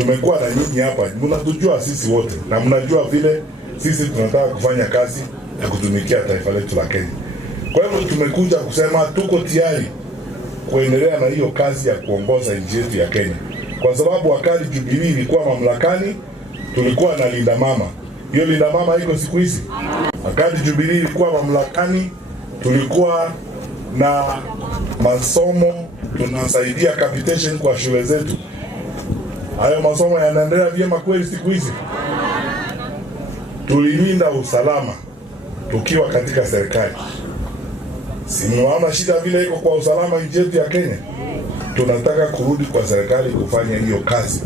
Tumekuwa na nyinyi hapa, mnatujua sisi wote na mnajua vile sisi tunataka kufanya kazi ya kutumikia taifa letu la Kenya. Kwa hivyo tumekuja kusema tuko tayari kuendelea na hiyo kazi ya kuongoza nchi yetu ya Kenya. Kwa sababu wakati Jubilee ilikuwa mamlakani tulikuwa na linda mama. Hiyo linda mama iko siku hizi. Wakati Jubilee ilikuwa mamlakani tulikuwa na masomo, tunasaidia capitation kwa shule zetu. Hayo masomo yanaendelea vyema kweli siku hizi. Tulilinda usalama tukiwa katika serikali. Si mnaona shida vile iko kwa usalama nchi yetu ya Kenya? Tunataka kurudi kwa serikali kufanya hiyo kazi.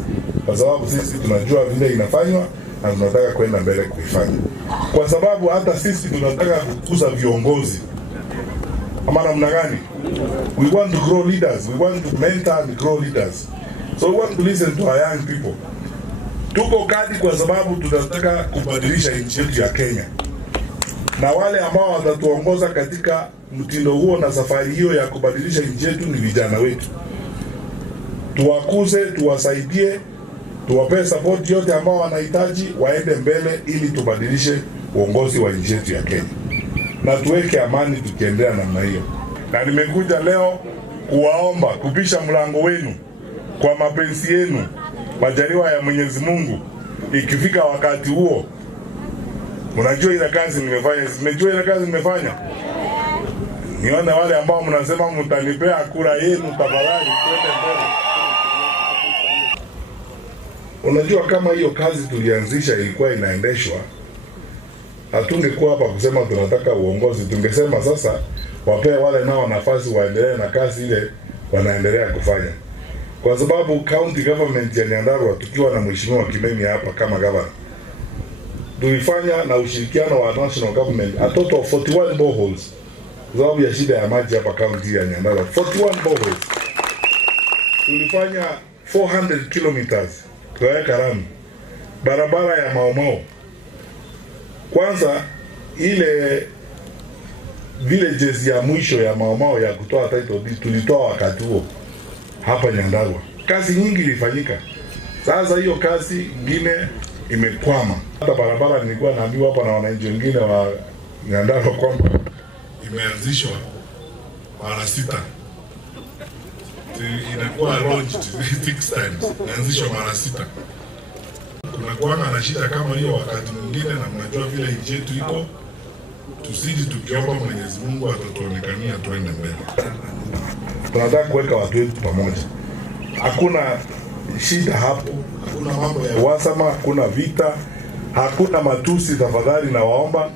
Kwa sababu sisi tunajua vile inafanywa na tunataka kwenda mbele kuifanya. Kwa sababu hata sisi tunataka kukuza viongozi. Ama namna gani? We want to grow leaders. We want to mentor and grow leaders. So we want to listen to our young people. Tuko kadi kwa sababu tunataka kubadilisha nchi yetu ya Kenya. Na wale ambao watatuongoza katika mtindo huo na safari hiyo ya kubadilisha nchi yetu ni vijana wetu. Tuwakuze, tuwasaidie, tuwape support yote ambao wanahitaji waende mbele ili tubadilishe uongozi wa nchi yetu ya Kenya. Na tuweke amani tukiendelea namna hiyo. Na nimekuja leo kuwaomba kupisha mlango wenu kwa mapenzi yenu, majaliwa ya Mwenyezi Mungu. Ikifika wakati huo, unajua ile kazi nimefanya, nimejua ile kazi nimefanya. Nione wale ambao mnasema mtanipea kura yenu, tafadhali twende mbele. Unajua kama hiyo kazi tulianzisha ilikuwa inaendeshwa, hatungekuwa hapa kusema tunataka uongozi. Tungesema sasa wapee wale nao nafasi waendelee na kazi ile wanaendelea kufanya. Kwa sababu county government ya Nyandarua tukiwa na mheshimiwa Kimeni hapa kama governor, tulifanya na ushirikiano wa national government a total of 41 boreholes. Kwa sababu ya shida ya maji hapa county ya Nyandarua, 41 boreholes. Tulifanya 400 kilometers tukaweka rami, barabara ya Maomao. Kwanza ile villages ya mwisho ya Maomao ya kutoa title deed tulitoa wakati huo hapa Nyandarua. Kazi nyingi ilifanyika. Sasa hiyo kazi nyingine imekwama. Hata barabara nilikuwa naambiwa hapa na wananchi wengine wa Nyandarua kwamba imeanzishwa mara 6. Inakuwa launched 6 times. Inaanzishwa mara 6. Kuna kuanga na shida kama hiyo wakati mwingine, na mnajua vile nchi yetu iko. Tusiji tukiomba Mwenyezi Mungu atatuonekania tuende mbele. Tunataka kuweka watu wetu pamoja. Hakuna shida hapo, hakuna mambo ya uhasama, hakuna vita, hakuna matusi. Tafadhali na waomba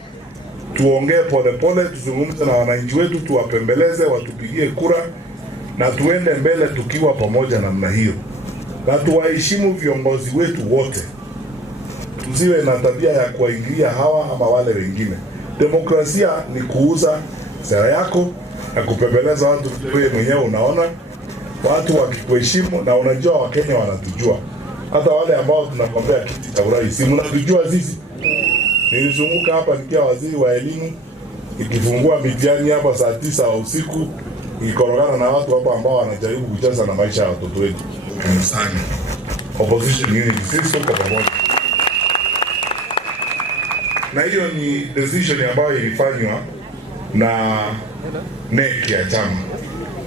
tuongee polepole, tuzungumze na wananchi wetu, tuwapembeleze, watupigie kura na tuende mbele tukiwa pamoja namna hiyo. Na tuwaheshimu viongozi wetu wote. Tusiwe na tabia ya kuwaingilia hawa ama wale wengine. Demokrasia ni kuuza sera yako na kupembeleza watu wewe mwenyewe unaona watu wakikuheshimu, na unajua Wakenya wanatujua. Hata wale ambao tunagombea kiti cha urais mnatujua sisi. Nilizunguka hapa nikiwa waziri wa elimu, ikifungua mitihani hapa saa 9 usiku, ikorogana na watu hapa ambao wanajaribu kucheza na maisha ya watoto wetu. Sana opposition unity, sisi tuko pamoja. Na hiyo ni decision ambayo ilifanywa na NEC ya chama.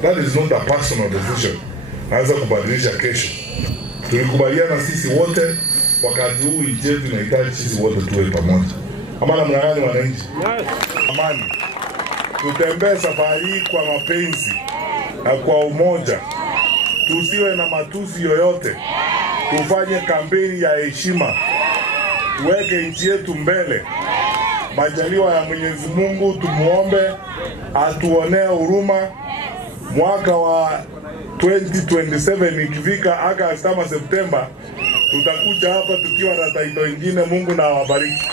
That is not a personal decision. Naweza kubadilisha kesho. Tulikubaliana sisi wote wakati huu nchi yetu inahitaji sisi wote tuwe pamoja. Amana mnangani wananchi. Amani. Tutembee safari kwa mapenzi na kwa umoja. Tusiwe na matusi yoyote. Tufanye kampeni ya heshima. Tuweke nchi yetu mbele. Majaliwa ya Mwenyezi Mungu tumuombe atuonee huruma. Mwaka wa 2027 ikifika Agosti ama Septemba, tutakuja hapa tukiwa na title nyingine. Mungu na awabariki.